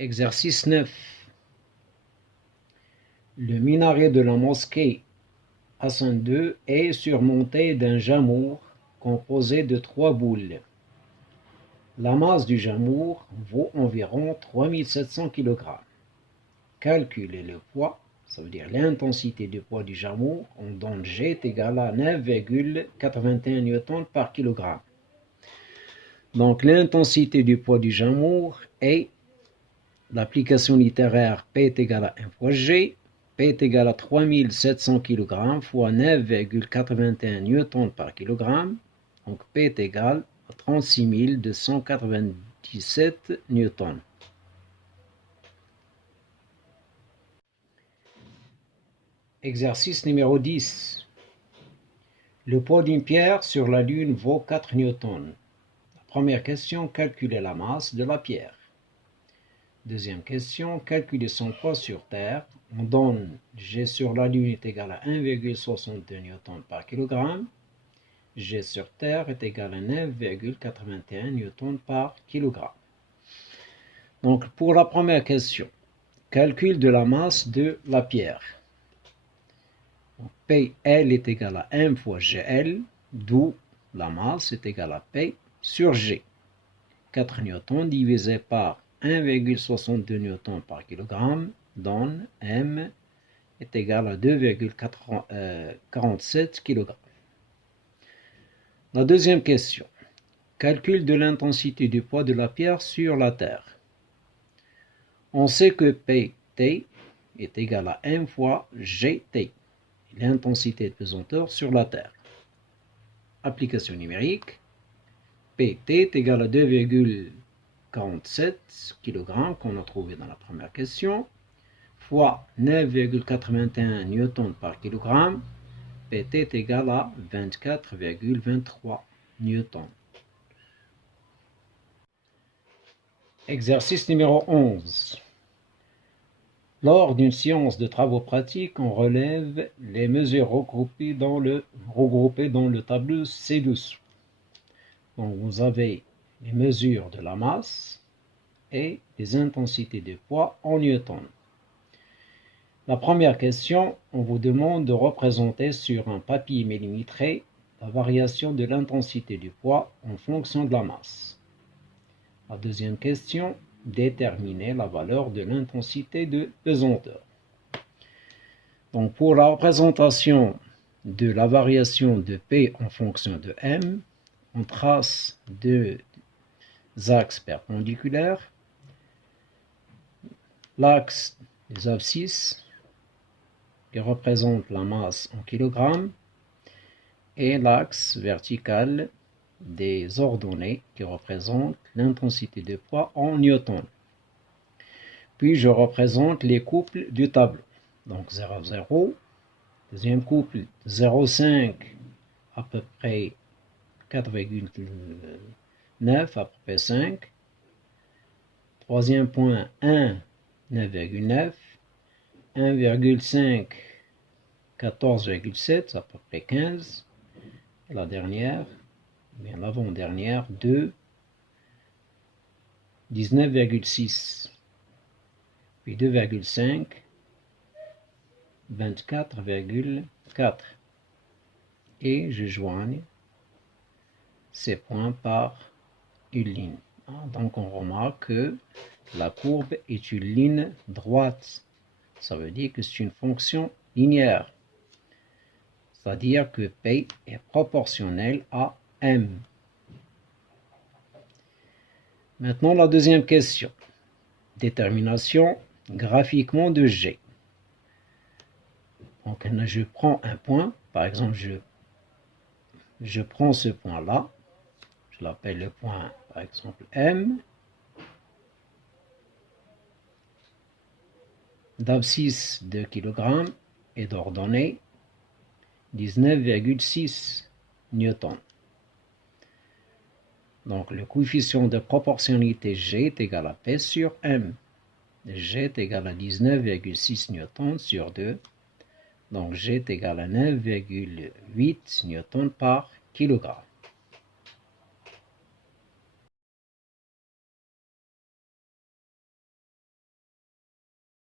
Exercice 9. Le minaret de la mosquée Hassan II est surmonté d'un jamour composé de 3 boules. La masse du jamour vaut environ 3700 kg. Calculez le poids, ça veut dire l'intensité du poids du jamour. On donne G est égal à 9,81 N par kg. Donc l'intensité du poids du jamour est l'application littéraire P est égal à 1 fois G. P est égal à 3700 kg fois 9,81 N par kg. Donc P est égal à 36 297 N. Exercice numéro 10. Le poids d'une pierre sur la Lune vaut 4 newtons. La première question, calculer la masse de la pierre. Deuxième question, calculer son poids sur Terre. On donne G sur la Lune est égal à 1,62 N par kg. G sur Terre est égal à 9,81 N par kg. Donc pour la première question, calcul de la masse de la pierre. PL est égal à 1 fois GL, d'où la masse est égale à P sur G. 4 N divisé par 1,62 N par kg donne M est égal à 2,47 kg. La deuxième question. Calcul de l'intensité du poids de la pierre sur la Terre. On sait que PT est égal à 1 fois GT, l'intensité de pesanteur sur la Terre. Application numérique. PT est égal à 2,47 kg qu'on a trouvé dans la première question, fois 9,81 N par kg. PT est égal à 24,23 N. Exercice numéro 11. Lors d'une séance de travaux pratiques, on relève les mesures regroupées dans le tableau ci-dessous. Donc vous avez les mesures de la masse et les intensités de poids en newtons. La première question, on vous demande de représenter sur un papier millimétré la variation de l'intensité du poids en fonction de la masse. La deuxième question, déterminer la valeur de l'intensité de pesanteur. Donc pour la représentation de la variation de P en fonction de M, on trace deux axes perpendiculaires. L'axe des abscisses qui représente la masse en kilogrammes et l'axe vertical des ordonnées qui représente l'intensité de poids en newtons. Puis je représente les couples du tableau. Donc 0, 0. Deuxième couple 0,5 à peu près 4,9 à peu près 5. Troisième point 1, 9,9. 1,5, 14,7, à peu près 15. Et la dernière, bien l'avant-dernière, 2, 19,6. Puis 2,5, 24,4. Et je joigne ces points par une ligne. Donc on remarque que la courbe est une ligne droite. Ça veut dire que c'est une fonction linéaire. C'est-à-dire que P est proportionnel à M. Maintenant, la deuxième question. Détermination graphiquement de G. Donc, je prends un point. Par exemple, je prends ce point-là. Je l'appelle le point, par exemple, M. D'abscisse 2 kg et d'ordonnée 19,6 newtons. Donc le coefficient de proportionnalité G est égal à P sur M. G est égal à 19,6 newtons sur 2. Donc G est égal à 9,8 newtons par kilogramme.